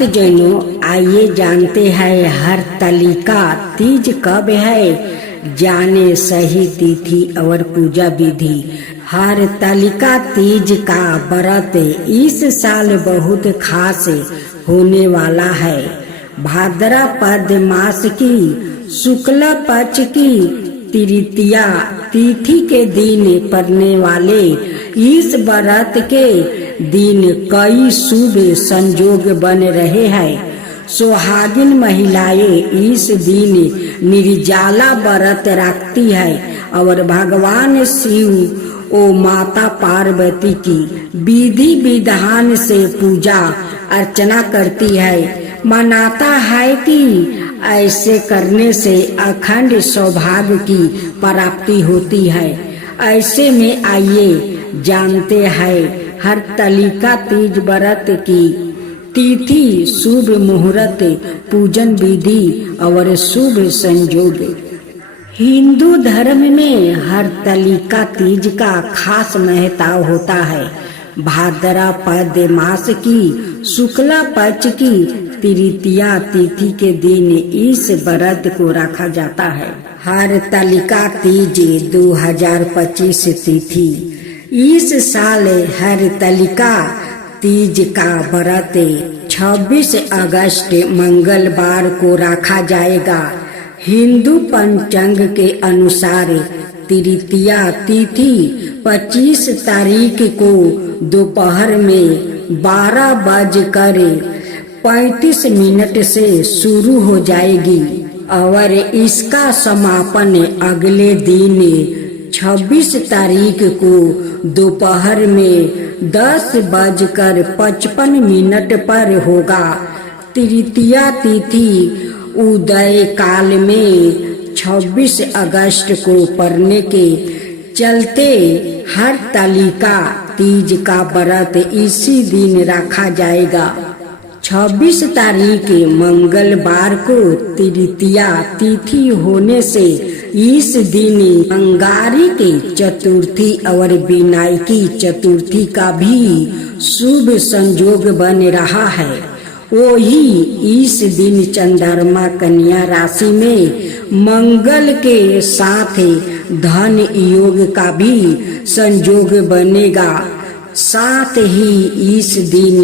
भक्तजनों, आइए जानते हैं हरतालिका तीज कब है, जाने सही तिथि और पूजा विधि। हरतालिका तीज का व्रत इस साल बहुत खास होने वाला है। भाद्रपद मास की शुक्ल पक्ष की तृतीया तिथि के दिन पड़ने वाले इस व्रत के दिन कई शुभ संयोग बन रहे हैं। सुहागिन महिलाएं इस दिन निर्जला व्रत रखती है और भगवान शिव और माता पार्वती की विधि विधान से पूजा अर्चना करती है। मानता है कि ऐसे करने से अखंड सौभाग्य की प्राप्ति होती है। ऐसे में आइए जानते हैं हरतालिका तीज व्रत की तिथि, शुभ मुहूर्त, पूजन विधि और शुभ संयोग। हिंदू धर्म में हरतालिका तीज का खास महत्व होता है। भाद्रपद मास की शुक्ला पक्ष की तृतीया तिथि के दिन इस व्रत को रखा जाता है। हरतालिका तीज 2025 तिथि। इस साल हरतालिका तीज का व्रत 26 अगस्त मंगलवार को रखा जाएगा। हिंदू पंचांग के अनुसार तृतीया तिथि 25 तारीख को दोपहर में 12:35 से शुरू हो जाएगी और इसका समापन अगले दिन 26 तारीख को दोपहर में 10:55 पर होगा। तृतीया तिथि उदय काल में 26 अगस्त को पड़ने के चलते हरतालिका तीज का व्रत इसी दिन रखा जाएगा। 26 तारीख मंगलवार को तृतीया तिथि होने से इस दिन अंगारकी चतुर्थी और विनायकी चतुर्थी का भी शुभ संयोग बन रहा है। वही इस दिन चंद्रमा कन्या राशि में मंगल के साथ धन योग का भी संयोग बनेगा। साथ ही इस दिन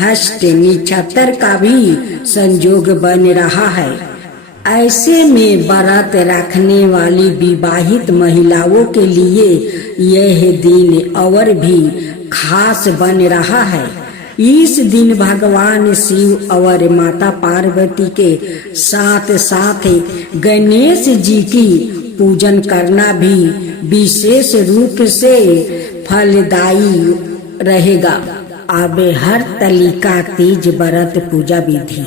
हस्त नक्षत्र का भी संयोग बन रहा है। ऐसे में व्रत रखने वाली विवाहित महिलाओं के लिए यह दिन और भी खास बन रहा है। इस दिन भगवान शिव और माता पार्वती के साथ साथ गणेश जी की पूजन करना भी विशेष रूप से फलदायी रहेगा। अब हरतालिका तीज व्रत पूजा विधि।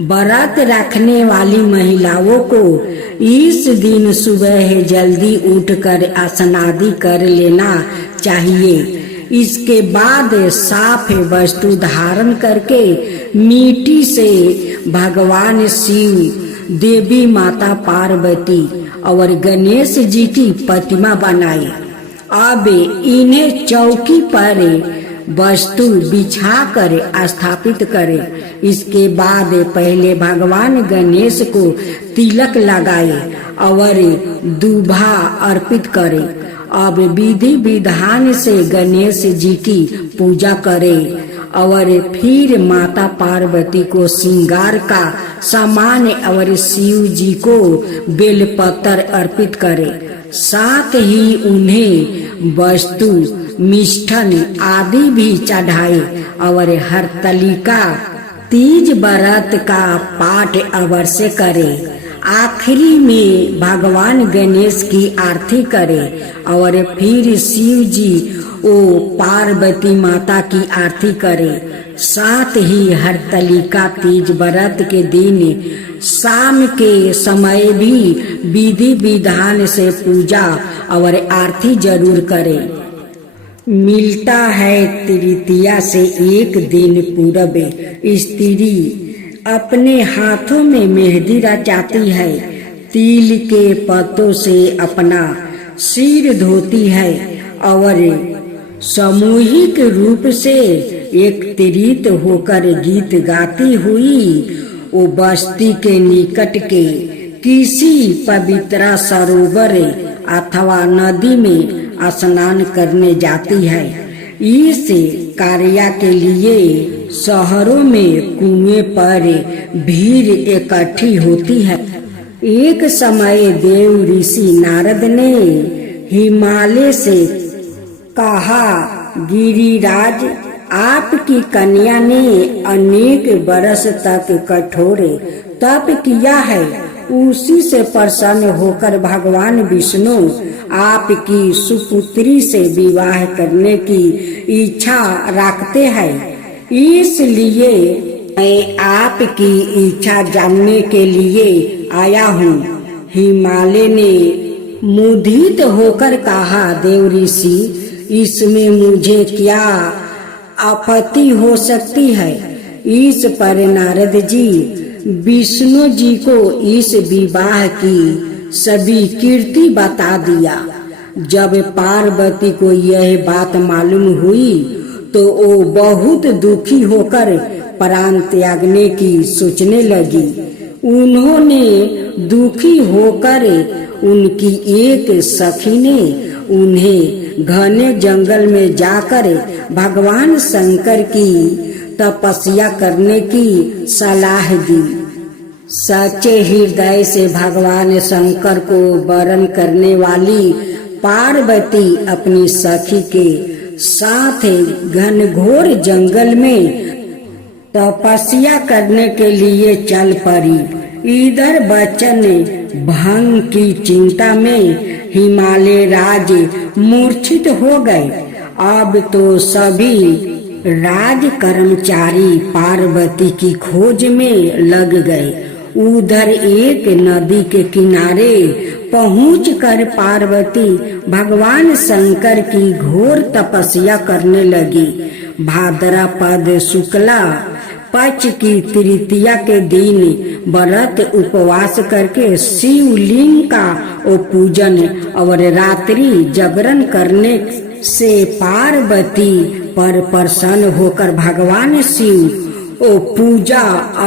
व्रत रखने वाली महिलाओं को इस दिन सुबह जल्दी उठकर स्नान कर लेना चाहिए। इसके बाद साफ वस्त्र धारण करके मिट्टी से भगवान शिव, देवी माता पार्वती और गणेश जी की प्रतिमा बनाए। अब इन्हें चौकी पर वस्तु बिछाकर स्थापित करें। इसके बाद पहले भगवान गणेश को तिलक लगाए और दूभा अर्पित करें। अब विधि विधान से गणेश जी की पूजा करें और फिर माता पार्वती को श्रृंगार का सामान और शिव जी को बेलपत्र अर्पित करें। साथ ही उन्हें वस्तु, मिष्ठान आदि भी चढ़ाए और हरतालिका तीज व्रत का पाठ अवश्य करें। आखिरी में भगवान गणेश की आरती करें और फिर शिव जी और पार्वती माता की आरती करें। साथ ही हरतालिका तीज व्रत के दिन शाम के समय भी विधि विधान से पूजा और आरती जरूर करें। मिलता है तृतीया से एक दिन पूर्व स्त्री अपने हाथों में मेहंदी रचाती है, तिल के पत्तों से अपना सिर धोती है और सामूहिक रूप से एकत्रित होकर गीत गाती हुई वो बस्ती के निकट के किसी पवित्र सरोवर अथवा नदी में स्नान करने जाती है। इस कार्य के लिए शहरों में कुएं पर भीड़ इकट्ठी होती है। एक समय देव ऋषि नारद ने हिमालय से कहा, गिरिराज, आपकी कन्या ने अनेक बरस तक कठोर तप किया है। उसी से प्रसन्न होकर भगवान विष्णु आपकी सुपुत्री से विवाह करने की इच्छा रखते हैं। इसलिए मैं आपकी इच्छा जानने के लिए आया हूँ। हिमालय ने मुदित होकर कहा, देव ऋषि, इसमें मुझे क्या आपत्ति हो सकती है। इस पर नारद जी विष्णु जी को इस विवाह की सभी कीर्ति बता दिया। जब पार्वती को यह बात मालूम हुई तो वो बहुत दुखी होकर प्राण त्यागने की सोचने लगी। उन्होंने दुखी होकर उनकी एक सखी ने उन्हें घने जंगल में जाकर भगवान शंकर की तपस्या करने की सलाह दी। सच्चे हृदय से भगवान शंकर को वरण करने वाली पार्वती अपनी सखी के साथ घनघोर जंगल में तपस्या करने के लिए चल पड़ी। इधर बच्चन भंग की चिंता में हिमालय राज मूर्छित हो गए। अब तो सभी राज कर्मचारी पार्वती की खोज में लग गए। उधर एक नदी के किनारे पहुंचकर पार्वती भगवान शंकर की घोर तपस्या करने लगी। भाद्रपद शुक्ला पक्ष की तृतीया के दिन व्रत उपवास करके शिवलिंग का पूजन और रात्रि जागरण करने से पार्वती पर प्रसन्न होकर भगवान शिव पूजा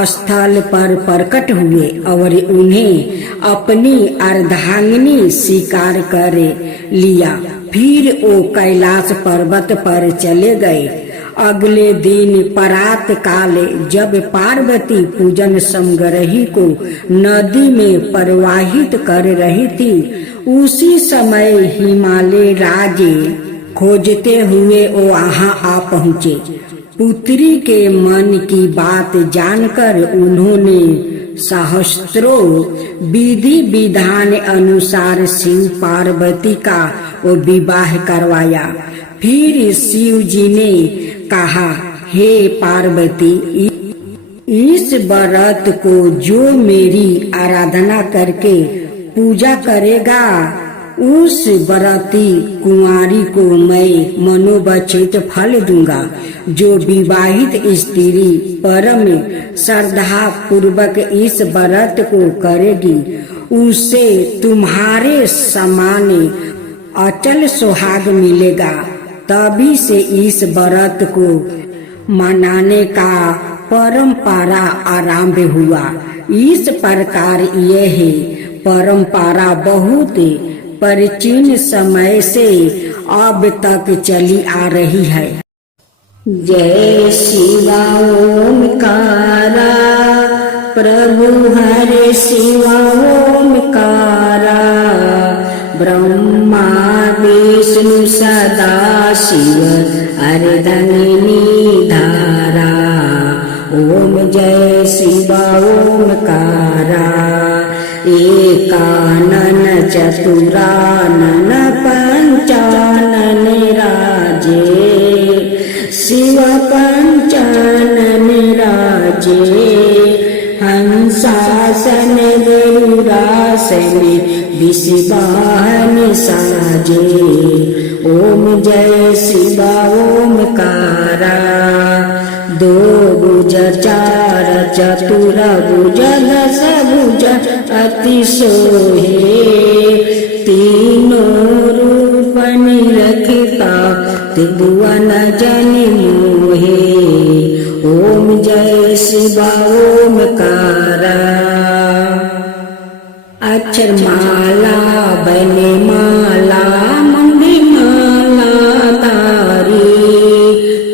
स्थल पर प्रकट हुए और उन्हें अपनी अर्धांगिनी स्वीकार कर लिया। फिर वो कैलाश पर्वत पर चले गए। अगले दिन प्रात काल जब पार्वती पूजन समग्रही को नदी में प्रवाहित कर रही थी, उसी समय हिमालय राज खोजते हुए वो वहां आ पहुँचे। पुत्री के मन की बात जानकर उन्होंने सहस्त्रों विधि विधान अनुसार शिव पार्वती का वो विवाह करवाया। फिर शिव जी ने कहा, हे पार्वती, इस व्रत को जो मेरी आराधना करके पूजा करेगा, उस व्रती कुंवारी को मैं मनोवांछित फल दूंगा। जो विवाहित स्त्री परम श्रद्धा पूर्वक इस व्रत को करेगी, उसे तुम्हारे समान अचल सुहाग मिलेगा। तभी से इस व्रत को मनाने का परंपरा आरंभ हुआ। इस प्रकार यह परंपरा बहुत प्राचीन समय से अब तक चली आ रही है। जय शिवा ओमकारा, प्रभु हरे शिवा ओमकारा, ब्रह्मा विष्णु सदा शिव अर्धंगिनी धारा। ओम जय शिवा ओमकारा, एकानन चतुरानन पंचानन राजे, शिव पंचानन राजे। हंसासन गरुड़ासन विषवाहन साजे। ओम जय शिवा ओमकारा, दो भुज चार चतुर भुज दस भुज अति सोहे, तीनों रूप बनी रखता तिबुआ न जाने मोहे। ओम जय शिवा ओमकारा। अक्षर माला बने माला मंदी माला तारी।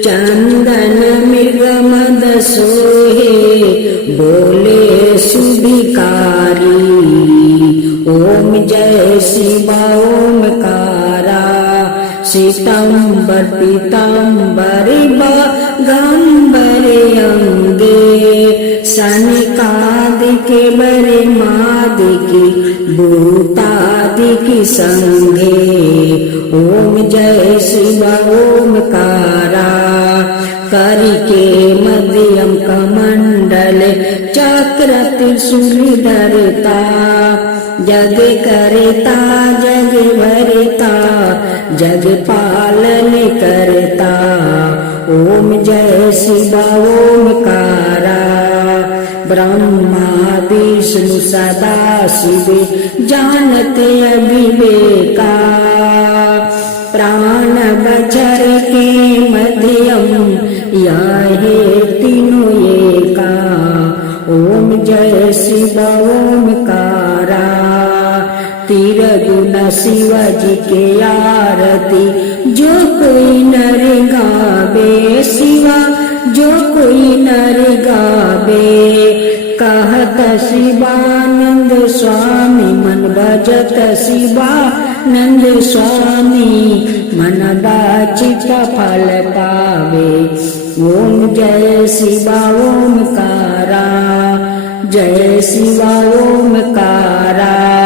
चंदन मृग मद सोहे बोले सुभिकारी। ओम जय शिवा ओमकारा। श्वेतांबर पीतांबर बागंबर अंगे। सनकादिके बरे मादिकी भूतादिकी संगे। ओम जय शिवा ओमकारा। करिके मध्यम कमंडल चक्र त्रिशूल धरता। जग करता जग भरता जग पालन करता। ओम जय शिवा ओमकारा। ब्रह्मा विष्णु सदा शिव जानते अविवेका। प्राण बचर के मध्यम याहे तीनों एका। ओम जय शिवा ओमकारा। तिरगुण शिवजी के आरती जो कोई नर गावे। शिवा जो कोई नर गावे। कहत शिवानंद स्वामी मन भजत शिवानंद स्वामी। मन वांछित फल पावे। ओम जय शिवा ओमकारा। जय शिवा ओमकारा।